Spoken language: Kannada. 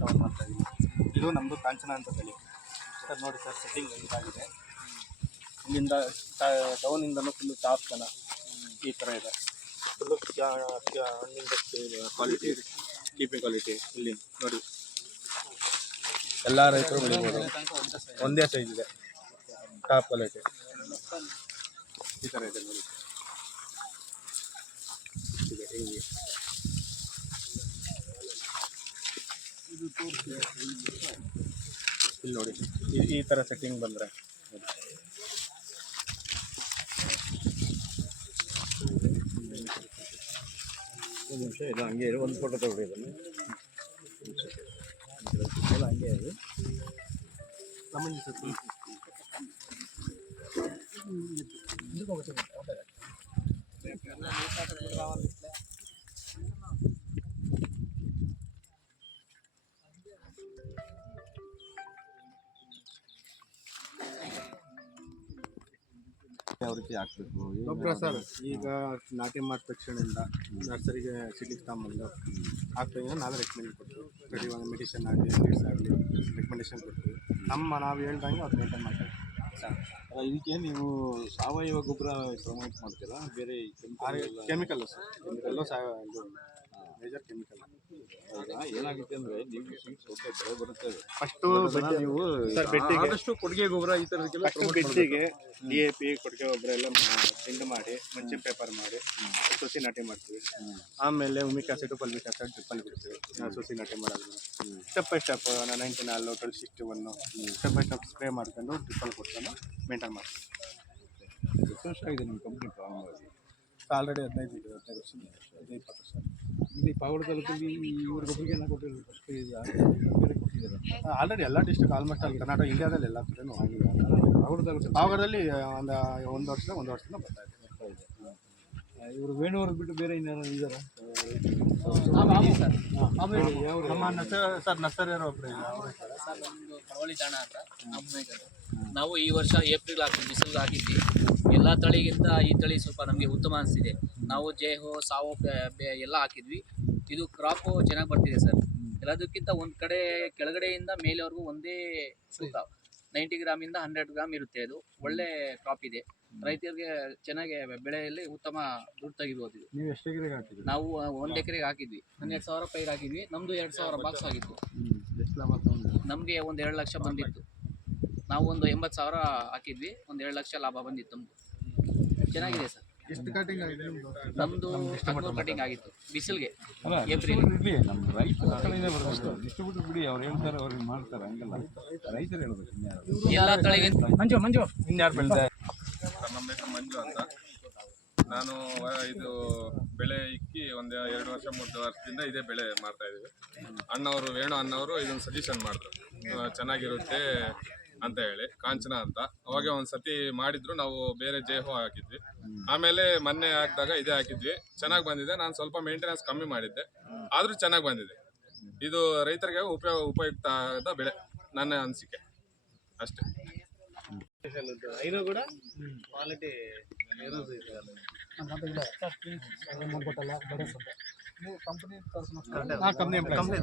ಕವರ್ ಮಾಡ್ತಾ ಇದ್ದೀವಿ. ಇದು ನಮ್ಮದು ಕಾಂಚನ ಅಂತ ತಳಿ ಸರ್. ನೋಡಿ ಸರ್, ಸೆಟ್ಟಿಂಗ್ ಇದಾಗಿದೆ. ಇಲ್ಲಿಂದ ಡೌನಿಂದನೂ ಫುಲ್ಲು ಟಾಪ್ ಜನ ಈ ಥರ ಇದೆ. ಫುಲ್ಲು ಹಣ್ಣಿಂದ ಕ್ವಾಲಿಟಿ, ಕೀಪಿಂಗ್ ಕ್ವಾಲಿಟಿ. ಇಲ್ಲಿ ನೋಡಿ, ಎಲ್ಲ ರೈತರು ಬೆಳಿಬೋದು. ಒಂದೇ ಸೈಜ್ ಇದೆ, ಟಾಪ್ ಕ್ವಾಲಿಟಿ ಈ ಥರ ಇದೆ ನೋಡಿ. ಇದೆ ಹಿಂಗೆ ಇಲ್ಲಿ ನೋಡಿ, ಈ ಥರ ಸೆಟ್ಟಿಂಗ್ ಬಂದರೆ ಒಂದು ನಿಮಿಷ ಇದು ಹಂಗೆ ಇರು, ಒಂದು ಫೋಟೋ ತಗೊಳ್ಳಿ ಇದನ್ನು. ಹಂಗೆ ಅದು ಗಮನಿಸಿ. ಯಾವ ರೀತಿ ಹಾಕ್ಬೇಕು ಗೊಬ್ಬರ ಸರ್? ಈಗ ನಾಟಿ ಮಾಡಿದ ತಕ್ಷಣದಿಂದ ನರ್ಸರಿಗೆ ಸಿಟಿಗೆ ತಗೊಂಬಂದು ಹಾಕ್ತೀವಿ. ನಾವೇ ರೆಕಮೆಂಡ್ ಕೊಡ್ತೀವಿ. ಕಡಿ ಒಂದು ಮೆಡಿಷನ್ ಆಗಲಿ, ಸೀಡ್ಸ್ ಆಗಲಿ ರೆಕಮೆಂಡೇಶನ್ ಕೊಡ್ತೀವಿ. ನಾವು ಹೇಳ್ದಂಗೆ ಅದು ಮೇಂಟೈನ್ ಮಾಡ್ತೀವಿ. ಇದಕ್ಕೆ ನೀವು ಸಾವಯವ ಗೊಬ್ಬರ ಪ್ರಮೋಟ್ ಮಾಡ್ತೀರಾ, ಬೇರೆ ಕೆಮಿಕಲ್ಲು ಸರ್? ಕೆಮಿಕಲ್ಲು ಇದು ಮೇಜರ್ ಕೆಮಿಕಲ್. ಏನಾಗುತ್ತೆ ಅಂದರೆ ನೀವು ಸ್ವಲ್ಪ ಬೆಳೆ ಬರುತ್ತವೆ ಫಸ್ಟು ನೀವು ಸರ್ ಬೆಟ್ಟಿಗೆ ಆದಷ್ಟು ಕೊಡುಗೆ ಗೊಬ್ಬರ ಈ ಥರದಕ್ಕೆಲ್ಲ ಬೆಟ್ಟಿಗೆ DAP ಕೊಡುಗೆ ಗೊಬ್ಬರ ಎಲ್ಲ ತಿಂಡು ಮಾಡಿ ಮಂಚಿನ ಪೇಪರ್ ಮಾಡಿ ಸಸಿ ನಾಟಿ ಮಾಡ್ತೀವಿ. ಆಮೇಲೆ ಹುಮಿಕ್ ಆಸಿಡ್, ಪಲ್ವಿಕ್ ಆಸಿಡ್ ಡ್ರಿಪ್ಪಲ್ಲಿ ಬಿಡ್ತೀವಿ ಸಸಿ ನಾಟಿ ಮಾಡೋದನ್ನ. Step by step 99 1261 step by step spray ಮಾಡ್ಕೊಂಡು ಡ್ರಿಪ್ಪಲ್ಲಿ ಕೊಟ್ಕೊಂಡು ಮೇಂಟೈನ್ ಮಾಡ್ತೀವಿ. ಎಷ್ಟು ವರ್ಷ ಆಗಿದೆ ನಿಮ್ಮ ಕಂಪ್ನಿ ಪ್ರಾರಂಭ ಆಗಿ? ಆಲ್ರೆಡಿ 15 ವರ್ಷ 20 ವರ್ಷ. ಇಲ್ಲಿ ಪಾವಗಡ ತಾಲೂಕಲ್ಲಿ ಇವ್ರಿಗೊಬ್ಬರಿಗೆ ಏನೋ ಕೊಟ್ಟಿರೋದು ಫಸ್ಟ್ ಬೇರೆ ಕೊಟ್ಟಿದ್ದಾರೆ. ಆಲ್ರೆಡಿ ಎಲ್ಲ ಡಿಸ್ಟ್ರಿಕ್ಟ್ ಆಲ್ಮೋಸ್ಟ್ ಅಲ್ಲಿ ಕರ್ನಾಟಕ ಇಂಡಿಯಾದಲ್ಲಿ ಎಲ್ಲ ಕಡೆನೂ ಆಗಿದೆ. ಪಾವಗಡದಲ್ಲಿ ಒಂದು ವರ್ಷದಿಂದ ಬರ್ತಾ ಇದೆ. ಇವರು ವೇಣುವರು ಬಿಟ್ಟು ಬೇರೆ ಇನ್ನೇನು ಇದ್ದಾರಾ? ನಮ್ಮ ನರ್ಸರಿಯವರು ಒಬ್ಬರು ಸರ್, ನಮ್ಮದು ಕವಳಿ ತಾಣ ಅಂತ ನಾವು ಈ ವರ್ಷ ಏಪ್ರಿಲ್ ಬಿಸಿಲು ಹಾಕಿದ್ವಿ. ಎಲ್ಲ ತಳಿಗಿಂತ ಈ ತಳಿ ಸ್ವಲ್ಪ ನಮಗೆ ಉತ್ತಮ ಅನಿಸ್ತಿದೆ. ನಾವು ಜೇಹೋ, ಸಾವೋ ಎಲ್ಲ ಹಾಕಿದ್ವಿ. ಇದು ಕ್ರಾಪು ಚೆನ್ನಾಗಿ ಬರ್ತಿದೆ ಸರ್. ಎಲ್ಲದಕ್ಕಿಂತ ಒಂದು ಕಡೆ ಕೆಳಗಡೆಯಿಂದ ಮೇಲೆವರೆಗೂ ಒಂದೇ ತೂಕ 90 ಗ್ರಾಮಿಂದ 100 ಗ್ರಾಮ್ ಇರುತ್ತೆ. ಅದು ಒಳ್ಳೆ ಕ್ರಾಪ್ ಇದೆ. ರೈತರಿಗೆ ಚೆನ್ನಾಗಿ ಬೆಳೆಯಲ್ಲಿ ಉತ್ತಮ ದುಡ್ಡು ತೆಗಿಬೋದು. ನೀವು ಎಷ್ಟು ಎಕರೆಗೆ ಹಾಕಿದ್ರಿ? ನಾವು 1 ಎಕರೆಗೆ ಹಾಕಿದ್ವಿ. 12,000 ಪೈರು ಹಾಕಿದ್ವಿ. ನಮ್ಮದು 2,000 ಬಾಕ್ಸ್ ಆಗಿತ್ತು. ಎಷ್ಟು ಲಾಭ ತಗೊಂಡ್ರಿ? ನಮಗೆ ಒಂದು 2 ಲಕ್ಷ ಬಂದಿತ್ತು. ನಾವು ಒಂದು 80,000 ಹಾಕಿದ್ವಿ. ಒಂದು 2 ಲಕ್ಷ ಲಾಭ ಬಂದಿತ್ತು ನಮ್ಮದು. ಚೆನ್ನಾಗಿದೆ ಸರ್. ಎಷ್ಟು ಕಟಿಂಗ್ ಆಗಿದೆ ನಮ್ಮದು ಕಟಿಂಗ್ ಆಗಿತ್ತು ಬಿಸಿಲಿಗೆ ಏಪ್ರಿಲ್. ನಮ್ಮ ರೈತರ ಕಡೆಯಿಂದ ಬರಬೇಕು. ಡಿಸ್ಟ್ರಿಬ್ಯೂಟರ್ ಬಿಡಿ, ಅವ್ರು ಹೇಳ್ತಾರೆ, ಅವ್ರಿಗೆ ಮಾಡ್ತಾರೆ. ಹಂಗಲ್ಲ, ರೈತರು ಹೇಳ್ಬೇಕು. ಎಲ್ಲ ತಳಿಗಿಂತ ಮಂಜು ಇನ್ಯಾರು ಬೆಳೆದ? ನಮ್ಮ ಹೆಸರು ಮಂಜು ಅಂತ. ನಾನು ಇದು ಬೆಳೆ ಇಕ್ಕಿ ಒಂದು 2 ವರ್ಷ 3 ವರ್ಷದಿಂದ ಇದೇ ಬೆಳೆ ಮಾಡ್ತಾ ಇದ್ದೀವಿ. ಅಣ್ಣವರು ವೇಣು ಅಣ್ಣವರು ಇದನ್ನು ಸಜೆಷನ್ ಮಾಡಿದ್ರು, ಚೆನ್ನಾಗಿರುತ್ತೆ ಅಂತ ಹೇಳಿ. ಕಾಂಚನ ಅಂತ ಅವಾಗ ಒಂದು ಸತಿ ಮಾಡಿದ್ರು. ನಾವು ಬೇರೆ ಜೇಹೋ ಹಾಕಿದ್ವಿ. ಆಮೇಲೆ ಮೊನ್ನೆ ಹಾಕಿದಾಗ ಇದೇ ಹಾಕಿದ್ವಿ. ಚೆನ್ನಾಗಿ ಬಂದಿದೆ. ನಾನು ಸ್ವಲ್ಪ ಮೇಂಟೆನೆನ್ಸ್ ಕಮ್ಮಿ ಮಾಡಿದ್ದೆ, ಆದರೂ ಚೆನ್ನಾಗಿ ಬಂದಿದೆ. ಇದು ರೈತರಿಗೆ ಉಪಯುಕ್ತ ಆದ ಬೆಳೆ, ನನ್ನ ಅನಿಸಿಕೆ ಅಷ್ಟೇ. ಇದು ಕೂಡ ಕ್ವಾಲಿಟಿ ಇರೋದು ಕಂಪ್ನಿ